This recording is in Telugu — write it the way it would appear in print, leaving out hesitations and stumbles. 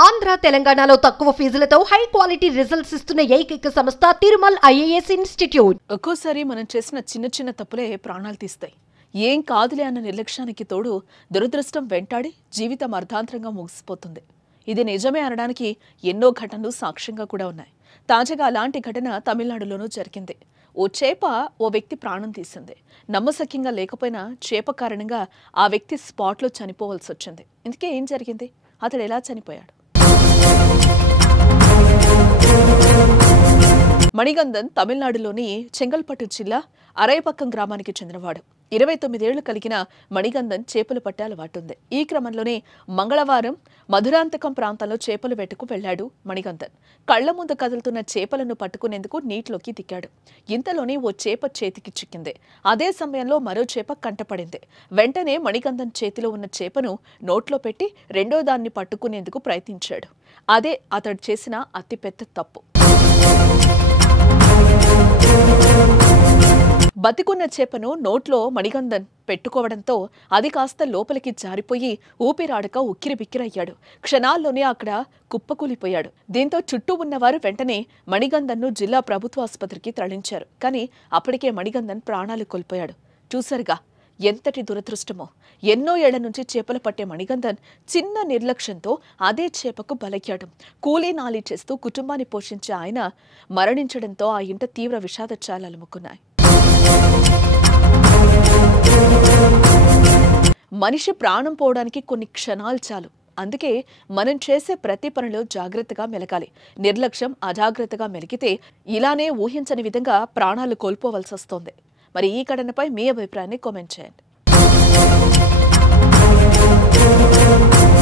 ఆంధ్ర తెలంగాణలో తక్కువ ఫీజులతో హై క్వాలిటీ రిజల్ట్స్ ఇస్తున్న ఏకైక సంస్థ తిరుమల్ ఐఏఎస్ ఇన్స్టిట్యూట్. ఒక్కోసారి మనం చేసిన చిన్న చిన్న తప్పులే ప్రాణాలు తీస్తాయి. ఏం కాదులే అన్న నిర్లక్ష్యానికి తోడు దురదృష్టం వెంటాడి జీవితం అర్ధాంతరంగా ముగిసిపోతుంది. ఇది నిజమే అనడానికి ఎన్నో ఘటనలు సాక్ష్యంగా కూడా ఉన్నాయి. తాజాగా అలాంటి ఘటన తమిళనాడులోనూ జరిగింది. ఓ చేప ఓ వ్యక్తి ప్రాణం తీసింది. నమ్మశక్యంగా లేకపోయినా చేప కారణంగా ఆ వ్యక్తి స్పాట్లో చనిపోవాల్సి వచ్చింది. ఇందుకే ఏం జరిగింది? అతడు ఎలా చనిపోయాడు? మణిగంధన్ తమిళనాడులోని చెంగల్పట్టు జిల్లా అరైపక్కం గ్రామానికి చెందినవాడు. 29 ఏళ్లు కలిగిన మణిగంధన్ చేపలు పట్టే అలవాటుంది. ఈ క్రమంలోనే మంగళవారం మధురాంతకం ప్రాంతంలో చేపలు వేటకు వెళ్లాడు మణిగంధన్. కళ్ల ముందు కదులుతున్న చేపలను పట్టుకునేందుకు నీటిలోకి దిగాడు. ఇంతలోనే ఓ చేప చేతికి చిక్కింది. అదే సమయంలో మరో చేప కంటపడింది. వెంటనే మణిగంధన్ చేతిలో ఉన్న చేపను నోట్లో పెట్టి రెండో దాన్ని పట్టుకునేందుకు ప్రయత్నించాడు. అదే అతడు చేసిన అతిపెద్ద తప్పు. బతికున్న చేపను నోట్లో మణిగంధన్ పెట్టుకోవడంతో అది కాస్త లోపలికి జారిపోయి ఊపిరాడక ఉక్కిరిబిక్కిరయ్యాడు. క్షణాల్లోనే అక్కడ కుప్పకూలిపోయాడు. దీంతో చుట్టూ ఉన్నవారు వెంటనే మణిగంధన్ను జిల్లా ప్రభుత్వ ఆసుపత్రికి తరలించారు. కానీ అప్పటికే మణిగంధన్ ప్రాణాలు కోల్పోయాడు. చూసారుగా ఎంతటి దురదృష్టమో. ఎన్నో ఏళ్ల నుంచి చేపలు పట్టే మణిగంధన్ చిన్న నిర్లక్ష్యంతో అదే చేపకు బలయ్యాడు. కూలీ నాలి చేస్తూ కుటుంబాన్ని పోషించే ఆయన మరణించడంతో ఆ ఇంట తీవ్ర విషాదఛాయలు అలుముకున్నాయి. మనిషి ప్రాణం పోవడానికి కొన్ని క్షణాలు చాలు. అందుకే మనం చేసే ప్రతి పనిలో జాగ్రత్తగా మెలగాలి. నిర్లక్ష్యం, అజాగ్రత్తగా మెలిగితే ఇలానే ఊహించని విధంగా ప్రాణాలు కోల్పోవలసి వస్తోంది. మరి ఈ ఘటనపై మీ అభిప్రాయాన్ని కామెంట్ చేయండి.